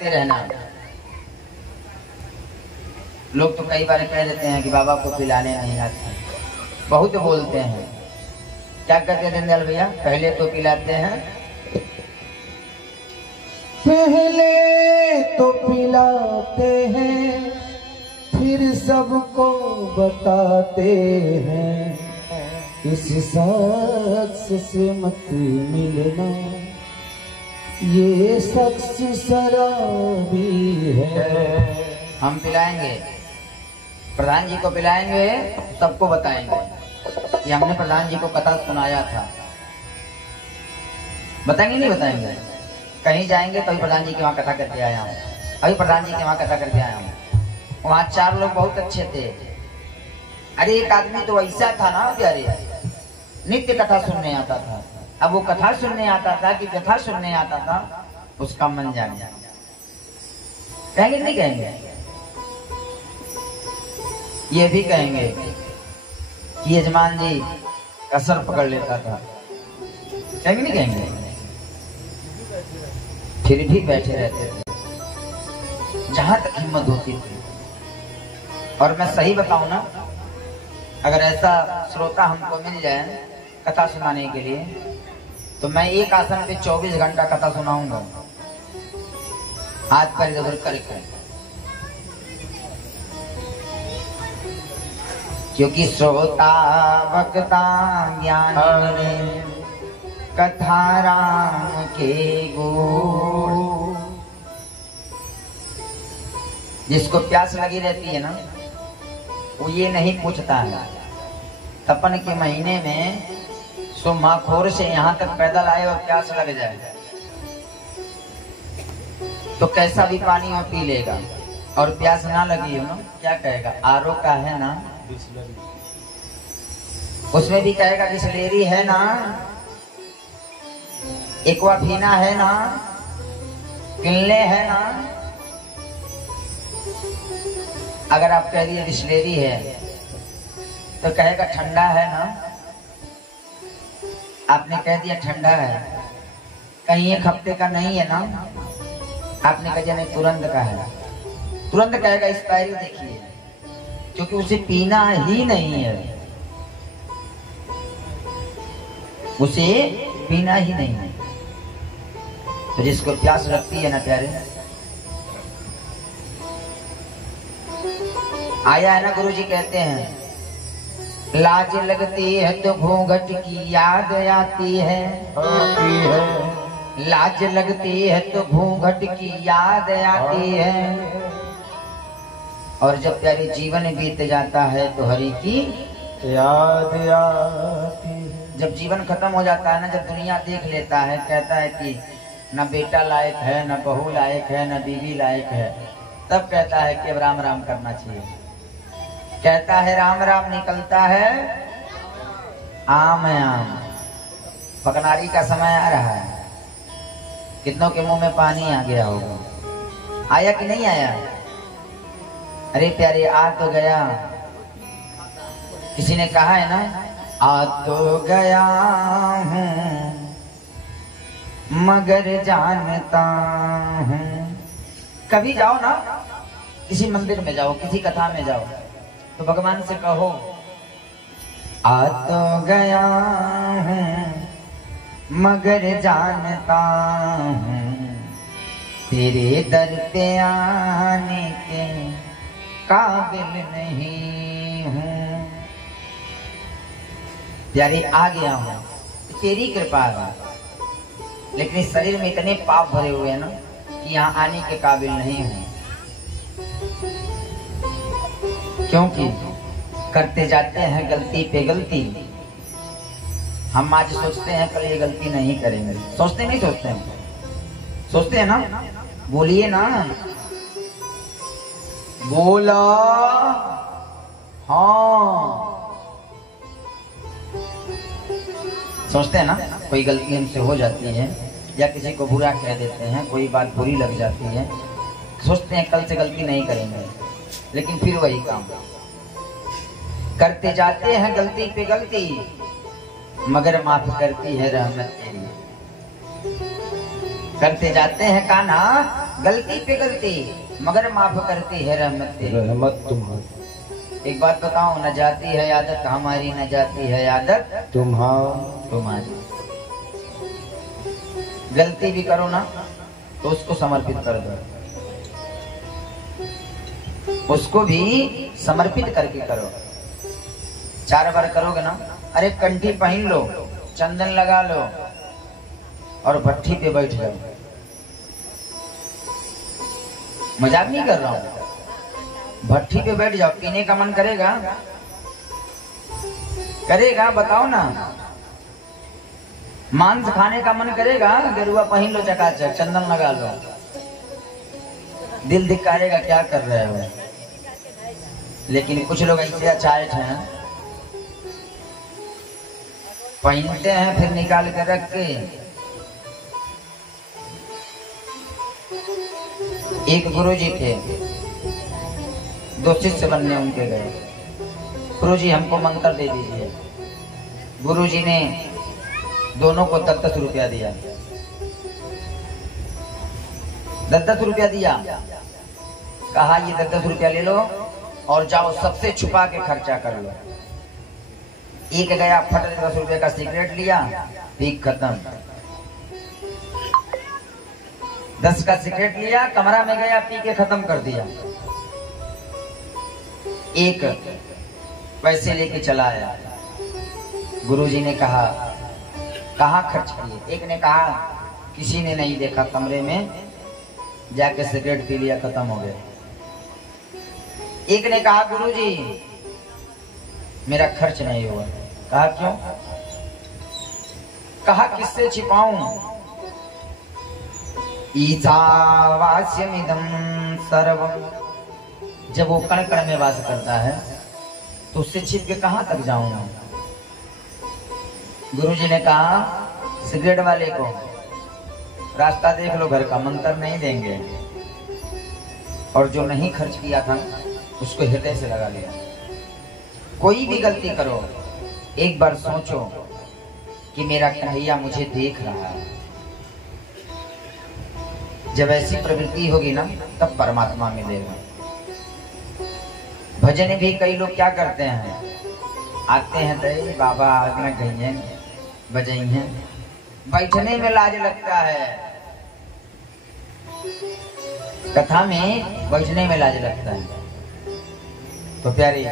पिलाते रहना। लोग तो कई बार कह देते हैं कि बाबा को पिलाने नहीं आते, बहुत बोलते हैं। क्या कहते हैं दीनदयाल भैया? पहले तो पिलाते हैं, पहले तो पिलाते हैं, फिर सबको बताते हैं, इस शख्स से मत मिलना, ये शख्स शराबी है। हम पिलाएंगे, प्रधान जी को पिलाएंगे, सबको बताएंगे कि हमने प्रधान जी को कथा सुनाया था। बताएंगे नहीं बताएंगे? कहीं जाएंगे तो प्रधान जी के वहां कथा करके आया हूँ, अभी प्रधान जी के वहां कथा करके आया हूँ। वहां 4 लोग बहुत अच्छे थे। अरे एक आदमी तो ऐसा था ना प्यारे, नित्य कथा सुनने आता था। अब वो कथा सुनने आता था कि कथा सुनने आता था, उसका मन जान गया। कहेंगे नहीं कहेंगे? ये भी कहेंगे कि यजमान जी का सर पकड़ लेता था। कहेंगे नहीं कहेंगे? फिर भी बैठे रहते थे जहां तक हिम्मत होती थी। और मैं सही बताऊं ना, अगर ऐसा श्रोता हमको मिल जाए कथा सुनाने के लिए, तो मैं एक आसन पे 24 घंटा कथा सुनाऊंगा, हाथ पैर इधर करके। क्योंकि श्रोता वक्ता ज्ञान कथा राम के गुरु। जिसको प्यास लगी रहती है ना, वो ये नहीं पूछता है तपन के महीने में सुमाखोर से यहाँ तक पैदल आए और प्यास लग जाए तो कैसा भी पानी वो पी लेगा। और प्यास ना लगी हो ना, क्या कहेगा? आरो का है ना, उसमें भी कहेगा बिस्लेरी है ना, एक्वाफीना है ना, किनले है ना। अगर आप कह दिए बिस्लेरी है तो कहेगा ठंडा है ना। आपने कह दिया ठंडा है, कहीं 1 हफ्ते का नहीं है ना, आपने कहा नहीं तुरंत का है, तुरंत कहेगा एक्सपायरी देखिए, क्योंकि उसे पीना ही नहीं है, उसे पीना ही नहीं है। तो जिसको प्यास लगती है ना प्यारे, आया है ना, गुरुजी कहते हैं लाज लगती है तो घूंघट की याद आती है, लाज लगती है तो घूंघट की याद आती है। और जब प्यारे जीवन बीत जाता है तो हरि की याद आती है। जब जीवन खत्म हो जाता है ना, जब दुनिया देख लेता है, कहता है कि न बेटा लायक है, न बहू लायक है, न बीवी लायक है, तब कहता है कि अब राम राम करना चाहिए। कहता है राम राम, निकलता है आम आम। पकनारी का समय आ रहा है, कितनों के मुंह में पानी आ गया होगा, आया कि नहीं आया? अरे प्यारे आ तो गया। किसी ने कहा है ना, आ तो गया हूँ मगर जानता हूँ। कभी जाओ ना, किसी मंदिर में जाओ, किसी कथा में जाओ, तो भगवान से कहो आ तो गया हूँ मगर जानता हूँ, तेरे दर पे आने के काबिल नहीं हूँ। प्यारे आ गया हूँ, तेरी कृपा है, लेकिन इस शरीर में इतने पाप भरे हुए हैं ना कि यहाँ आने के काबिल नहीं हूँ। क्योंकि करते जाते हैं गलती पे गलती। हम आज सोचते हैं कल ये गलती नहीं करेंगे, सोचते नहीं सोचते हैं? सोचते हैं ना? बोलिए ना, बोला हाँ। सोचते हैं ना, कोई गलती हमसे हो जाती है या किसी को बुरा कह देते हैं, कोई बात बुरी लग जाती है, सोचते हैं कल से गलती नहीं करेंगे, लेकिन फिर वही काम करते जाते हैं गलती पे गलती, मगर माफ करती है रहमत तेरी। करते जाते हैं कान्हा गलती पे गलती मगर माफ करती है रहमत तेरी। रहमत तुम्हारी। एक बात बताओ, न जाती है आदत हमारी, न जाती है आदत तुम्हारी। गलती भी करो ना तो उसको समर्पित कर दो, उसको भी समर्पित करके करो। 4 बार करोगे ना, अरे कंठी पहन लो, चंदन लगा लो और भट्ठी पे बैठ जाओ। मजाक नहीं कर रहा हूं, भट्ठी पे बैठ जाओ। पीने का मन करेगा? करेगा? बताओ ना। मांस खाने का मन करेगा? गेरुआ पहन लो, चकाचक चंदन लगा लो। दिल धिक्कारेगा, क्या कर रहे हो। लेकिन कुछ लोग ऐसे अचायट हैं, पहनते हैं फिर निकाल के रख के। एक गुरुजी थे, 2 शिष्य बनने उनके गए। गुरुजी हमको मंत्र दे दीजिए। गुरुजी ने दोनों को 10-10 रुपया दिया। 10-10 रुपया दिया। कहा ये 10-10 रुपया ले लो और जाओ सबसे छुपा के खर्चा कर लो। एक गया, फट 10 रुपए का सिगरेट लिया, पी खत्म। 10 का सिगरेट लिया, कमरा में गया, पी के खत्म कर दिया। एक पैसे लेके चला आया। गुरुजी ने कहा कहाँ खर्च किए? एक ने कहा किसी ने नहीं देखा, कमरे में जाके सिगरेट पी लिया, खत्म हो गया। एक ने कहा गुरुजी मेरा खर्च नहीं हुआ। कहा क्यों? कहा किससे छिपाऊं? ईशावास्यमिदं सर्वं। जब वो कण कण में वास करता है तो उससे छिप के कहां तक जाऊंगा। गुरुजी ने कहा सिगरेट वाले को रास्ता देख लो, घर का मंत्र नहीं देंगे। और जो नहीं खर्च किया था उसको हृदय से लगा लिया। कोई भी गलती करो, एक बार सोचो कि मेरा कन्हैया मुझे देख रहा है। जब ऐसी प्रवृत्ति होगी ना, तब परमात्मा मिलेगा। भजन भी कई लोग क्या करते हैं, आते हैं तो बाबा आगना गई हैं, बजाई हैं, बैठने में लाज लगता है। कथा में बैठने में लाज लगता है। तो प्यारे